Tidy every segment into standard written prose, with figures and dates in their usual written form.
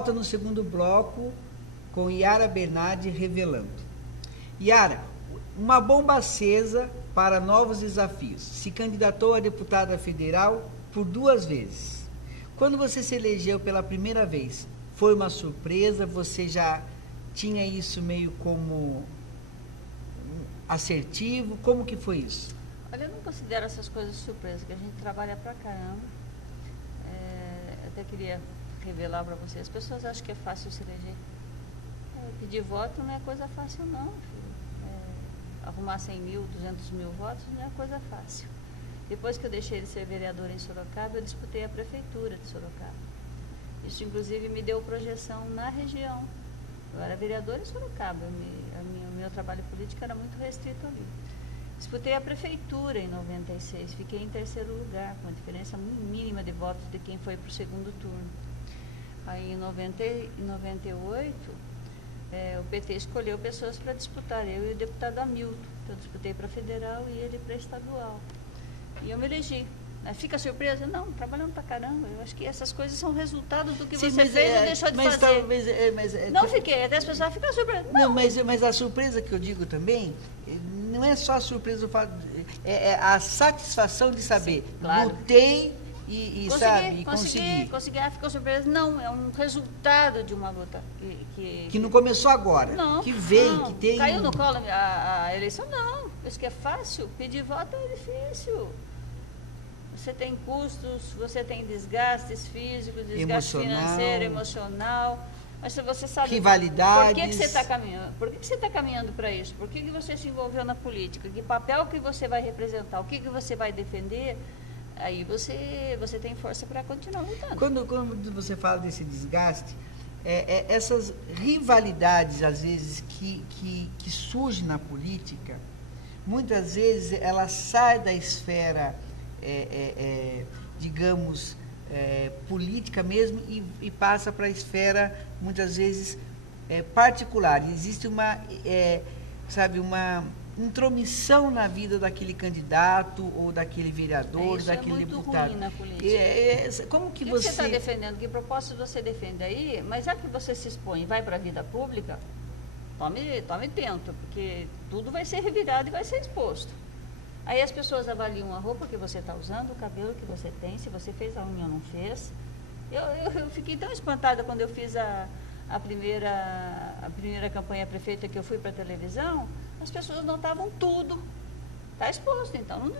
volta no segundo bloco com Yara Bernardi revelando. Yara, uma bomba acesa para novos desafios. Se candidatou a deputada federal por 2 vezes. Quando você se elegeu pela primeira vez, foi uma surpresa? Você já tinha isso meio como assertivo? Como que foi isso? Olha, eu não considero essas coisas surpresa, que a gente trabalha pra caramba. Até queria revelar para vocês, as pessoas acham que é fácil se eleger. Pedir voto não é coisa fácil não, filho. Arrumar 100 mil, 200 mil votos não é coisa fácil. Depois que eu deixei de ser vereadora em Sorocaba, eu disputei a prefeitura de Sorocaba. Isso inclusive me deu projeção na região. Eu era vereadora em Sorocaba, o meu trabalho político era muito restrito ali. Disputei a prefeitura em 96, fiquei em 3º lugar, com a diferença mínima de votos de quem foi para o segundo turno. Aí em 98, o PT escolheu pessoas para disputar, eu e o deputado Hamilton. Eu disputei para federal e ele para estadual. E eu me elegi. Fica surpresa? Não, trabalhando pra caramba. Eu acho que essas coisas são resultados do que você fez e deixou de fazer. Não fiquei, até as pessoas ficam surpresas. Não, mas a surpresa que eu digo também, não é só a surpresa do fato, é a satisfação de saber. Sim, claro. Lutei e consegui. Ficou surpresa. Não, é um resultado de uma luta. Que não começou agora. Não. Que vem, não, que tem... Caiu no colo a eleição? Não. Isso que é fácil. Pedir voto é difícil. Você tem custos, você tem desgastes físicos, desgaste financeiro, emocional. Mas se você sabe rivalidades. Por que você está caminhando? Por que você está caminhando para isso? Por que você se envolveu na política? Que papel que você vai representar? O que você vai defender? Aí você tem força para continuar lutando. Quando você fala desse desgaste, essas rivalidades, às vezes, que surgem na política, muitas vezes ela sai da esfera, digamos, política mesmo e passa para a esfera, muitas vezes, particular. Existe uma intromissão na vida daquele candidato ou daquele vereador, daquele deputado. Ruim na política. Como que o que você está defendendo? Que propósito você defende aí? Mas já que você se expõe e vai para a vida pública, tome tento, porque tudo vai ser revirado e vai ser exposto. Aí as pessoas avaliam a roupa que você está usando, o cabelo que você tem, se você fez a unha ou não fez. Eu fiquei tão espantada quando eu fiz a primeira campanha prefeita que eu fui para a televisão, as pessoas notavam tudo. Está exposto, então.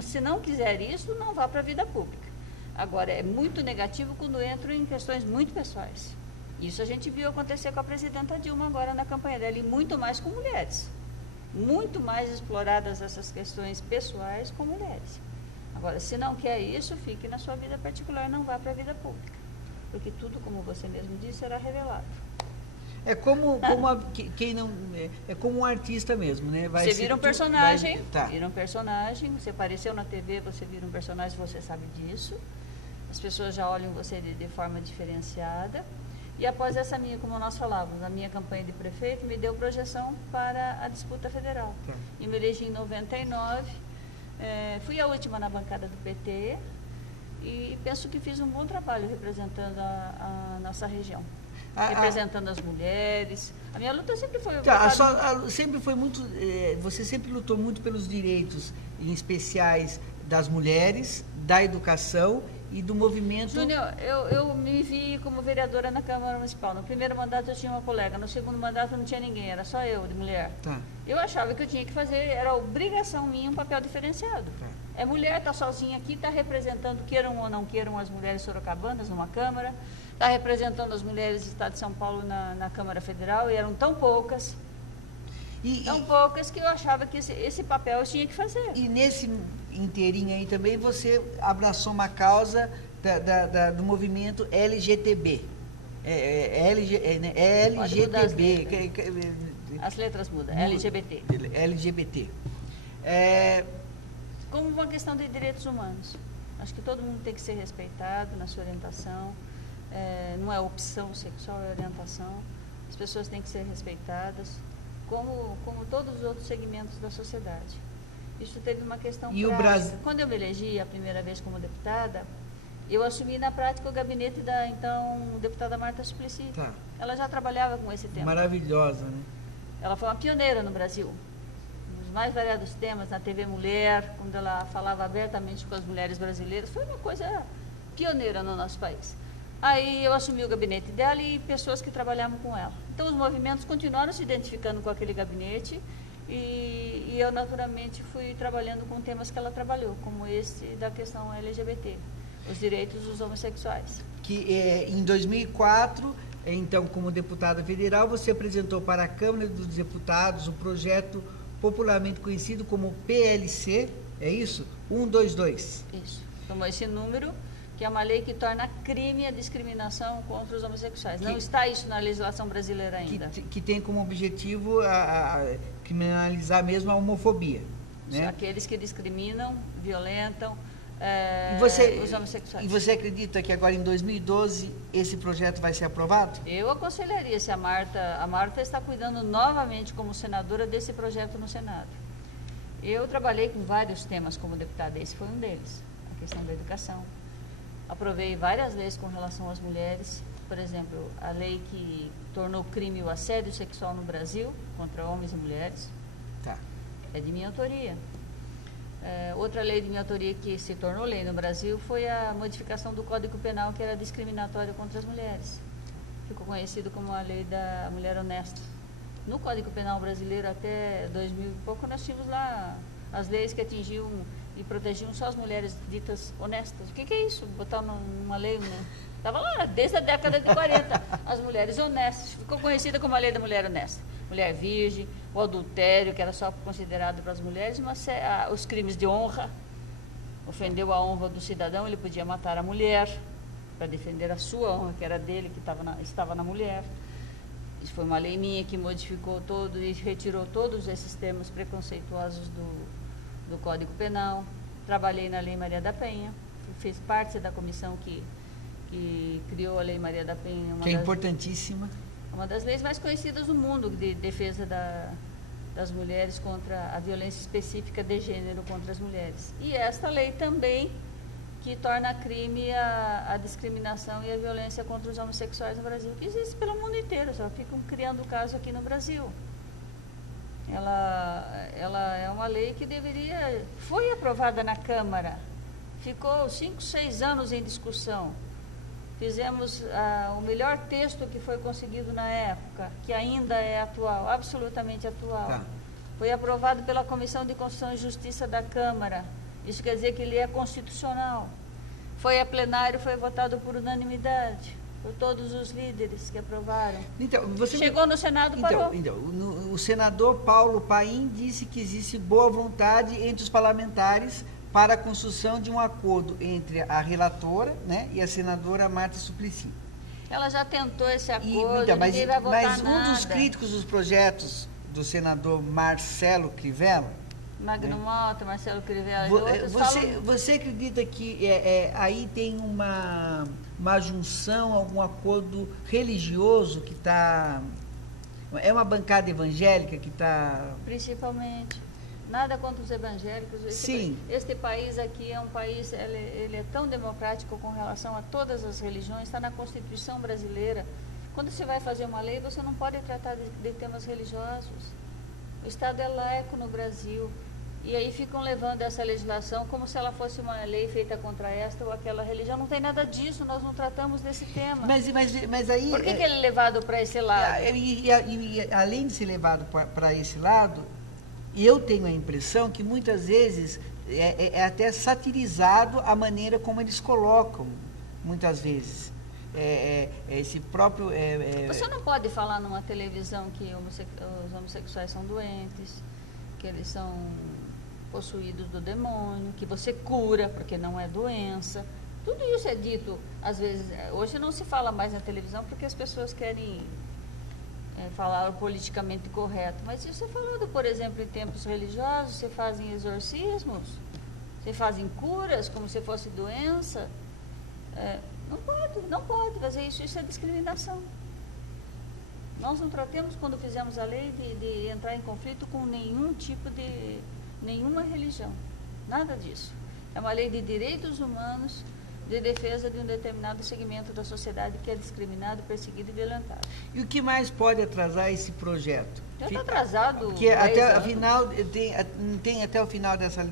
Se não quiser isso, não vá para a vida pública. Agora, é muito negativo quando entram em questões muito pessoais. Isso a gente viu acontecer com a presidenta Dilma agora na campanha dela, e muito mais com mulheres. Muito mais exploradas essas questões pessoais com mulheres. Agora, se não quer isso, fique na sua vida particular, não vá para a vida pública. Porque tudo, como você mesmo disse, será revelado. É como quem não é como um artista mesmo, né? Você vira um personagem, vira um personagem, você apareceu na TV, você vira um personagem, você sabe disso. As pessoas já olham você de forma diferenciada. E após essa minha, como nós falávamos, a minha campanha de prefeito me deu projeção para a disputa federal. E me elegi em 99, fui a última na bancada do PT e penso que fiz um bom trabalho representando a nossa região. Representando as mulheres. A minha luta sempre foi... sempre foi muito... você sempre lutou muito pelos direitos, em especiais das mulheres, da educação e do movimento... Júnior, eu me vi como vereadora na Câmara Municipal. No primeiro mandato eu tinha uma colega, no segundo mandato não tinha ninguém, era só eu, de mulher. Eu achava que eu tinha que fazer, era obrigação minha, um papel diferenciado. É mulher, está sozinha aqui, está representando, queiram ou não queiram, as mulheres sorocabanas numa Câmara, está representando as mulheres do Estado de São Paulo na Câmara Federal, e eram tão poucas. Tão poucas que eu achava que esse papel eu tinha que fazer. E nesse inteirinho aí também você abraçou uma causa do movimento LGTB. LGTB. As letras mudam. LGBT. LGBT. Como uma questão de direitos humanos. Acho que todo mundo tem que ser respeitado na sua orientação. Não é opção sexual, é orientação. As pessoas têm que ser respeitadas. Como todos os outros segmentos da sociedade. Isso teve uma questão prática. Quando eu me elegi a primeira vez como deputada, Eu assumi na prática o gabinete da, então, deputada Marta Suplicy. Tá. Ela já trabalhava com esse tema. Maravilhosa, né? Ela foi uma pioneira no Brasil. Nos mais variados temas, na TV Mulher, quando ela falava abertamente com as mulheres brasileiras, foi uma coisa pioneira no nosso país. Aí eu assumi o gabinete dela e pessoas que trabalhavam com ela. Então os movimentos continuaram se identificando com aquele gabinete e eu naturalmente fui trabalhando com temas que ela trabalhou, como esse da questão LGBT, os direitos dos homossexuais. Que em 2004, então, como deputada federal, você apresentou para a Câmara dos Deputados o projeto popularmente conhecido como PLC, é isso? 122. Isso. Tomou esse número, que é uma lei que torna crime a discriminação contra os homossexuais. Não está isso na legislação brasileira ainda. Que tem como objetivo a criminalizar mesmo a homofobia. Né? Aqueles que discriminam, violentam os homossexuais. E você acredita que agora em 2012 esse projeto vai ser aprovado? Eu aconselharia se a Marta está cuidando novamente como senadora desse projeto no Senado. Eu trabalhei com vários temas como deputada, esse foi um deles, a questão da educação. Aprovei várias leis com relação às mulheres, por exemplo, a lei que tornou crime o assédio sexual no Brasil contra homens e mulheres. Tá. É de minha autoria. Outra lei de minha autoria que se tornou lei no Brasil foi a modificação do Código Penal, que era discriminatório contra as mulheres. Ficou conhecido como a lei da mulher honesta. No Código Penal brasileiro, até 2000 e pouco, nós tínhamos lá as leis que atingiam e protegiam só as mulheres ditas honestas. O que é isso? Botar numa lei... Estava lá desde a década de 40, as mulheres honestas. Ficou conhecida como a lei da mulher honesta. Mulher virgem, o adultério, que era só considerado para as mulheres, mas os crimes de honra, ofendeu a honra do cidadão, ele podia matar a mulher para defender a sua honra, que era dele, que estava na mulher. Isso foi uma lei minha que modificou todo e retirou todos esses termos preconceituosos do Código Penal. Trabalhei na Lei Maria da Penha, fiz parte da comissão que criou a Lei Maria da Penha. Que é importantíssima. Uma das leis mais conhecidas do mundo de defesa das mulheres contra a violência específica de gênero contra as mulheres. E esta lei também que torna crime a discriminação e a violência contra os homossexuais no Brasil, que existe pelo mundo inteiro, só ficam criando caso aqui no Brasil. Ela é uma lei que foi aprovada na Câmara, ficou 5, 6 anos em discussão. Fizemos o melhor texto que foi conseguido na época, que ainda é atual, absolutamente atual. Tá. Foi aprovado pela Comissão de Constituição e Justiça da Câmara. Isso quer dizer que ele é constitucional. Foi a plenário, foi votado por unanimidade, por todos os líderes que aprovaram. Então, chegou no Senado, parou. Então, o senador Paulo Paim disse que existe boa vontade entre os parlamentares para a construção de um acordo entre a relatora, né, e a senadora Marta Suplicy. Ela já tentou esse acordo, ninguém vai votar mas nada. Um dos críticos dos projetos do senador Marcelo Crivella... Magno Malta, Marcelo Crivella e outros você acredita que aí tem uma junção, algum acordo religioso que está... É uma bancada evangélica que está... Principalmente. Nada contra os evangélicos. Sim. Este país aqui é um país, ele é tão democrático com relação a todas as religiões, está na Constituição brasileira. Quando você vai fazer uma lei, você não pode tratar de temas religiosos. O Estado é laico no Brasil. E aí ficam levando essa legislação como se ela fosse uma lei feita contra esta ou aquela religião. Não tem nada disso, nós não tratamos desse tema. Mas aí... Por que ele é levado para esse lado? E além de ser levado para esse lado, eu tenho a impressão que muitas vezes é até satirizado a maneira como eles colocam, muitas vezes. Esse próprio... Você não pode falar numa televisão que os homossexuais são doentes, que eles são possuídos do demônio, que você cura porque não é doença. Tudo isso é dito, às vezes, hoje não se fala mais na televisão porque as pessoas querem falar o politicamente correto, mas isso é falado, por exemplo, em tempos religiosos, você fazem exorcismos, você fazem curas como se fosse doença. Não pode fazer isso, isso é discriminação. Nós não tratamos, quando fizemos a lei, de entrar em conflito com nenhum tipo nenhuma religião, nada disso. É uma lei de direitos humanos, de defesa de um determinado segmento da sociedade que é discriminado, perseguido e violentado. E o que mais pode atrasar esse projeto? Já está atrasado. Porque até final, tem até o final dessa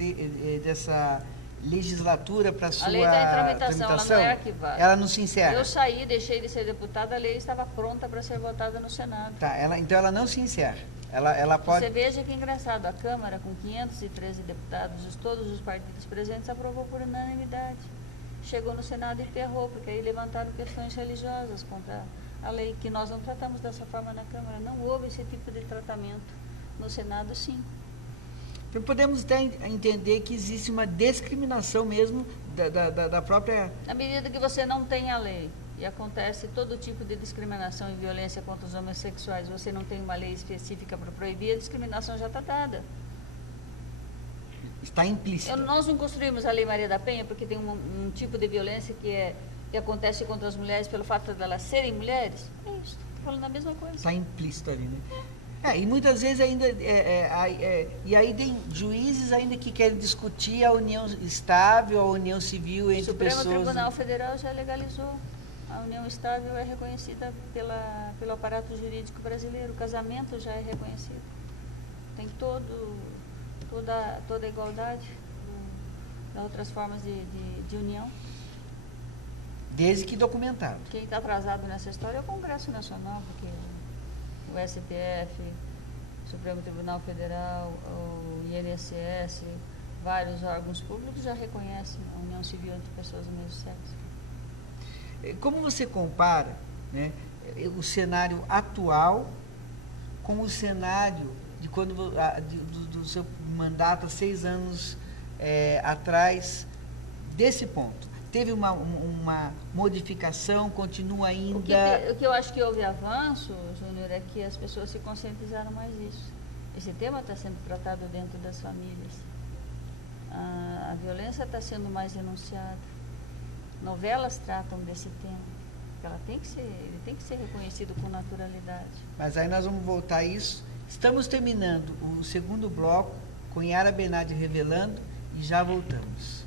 legislatura para sua a lei está em tramitação, ela não é arquivada. Ela não se encerra. Eu saí, deixei de ser deputada, a lei estava pronta para ser votada no Senado. Tá, então ela não se encerra. Ela pode... Você veja que engraçado, a Câmara, com 513 deputados, todos os partidos presentes, aprovou por unanimidade. Chegou no Senado e enterrou, porque aí levantaram questões religiosas contra a lei, que nós não tratamos dessa forma na Câmara. Não houve esse tipo de tratamento. No Senado, sim. Então, podemos até entender que existe uma discriminação mesmo da própria... Na medida que você não tem a lei e acontece todo tipo de discriminação e violência contra os homossexuais, você não tem uma lei específica para proibir, a discriminação já está dada. Está implícita. Nós não construímos a Lei Maria da Penha porque tem um tipo de violência que acontece contra as mulheres pelo fato de elas serem mulheres? É isso, estou falando a mesma coisa. Está implícito ali, né? E muitas vezes ainda... e aí tem juízes ainda que querem discutir a união estável, a união civil entre pessoas... O Supremo Tribunal Federal já legalizou. A união estável é reconhecida pelo aparato jurídico brasileiro. O casamento já é reconhecido. Tem toda a igualdade das outras formas de união. Desde que documentado. Quem está atrasado nessa história é o Congresso Nacional, porque o STF, o Supremo Tribunal Federal, o INSS, vários órgãos públicos já reconhecem a união civil entre pessoas do mesmo sexo. Como você compara, né, o cenário atual com o cenário de quando do seu mandato há 6 anos atrás, desse ponto? Teve uma modificação, continua ainda... O que eu acho que houve avanço, Júnior, é que as pessoas se conscientizaram mais disso. Esse tema está sendo tratado dentro das famílias. A violência está sendo mais denunciada. Novelas tratam desse tema. Ele tem que ser reconhecido com naturalidade. Mas aí nós vamos voltar a isso. Estamos terminando o segundo bloco com Yara Bernardi revelando e já voltamos.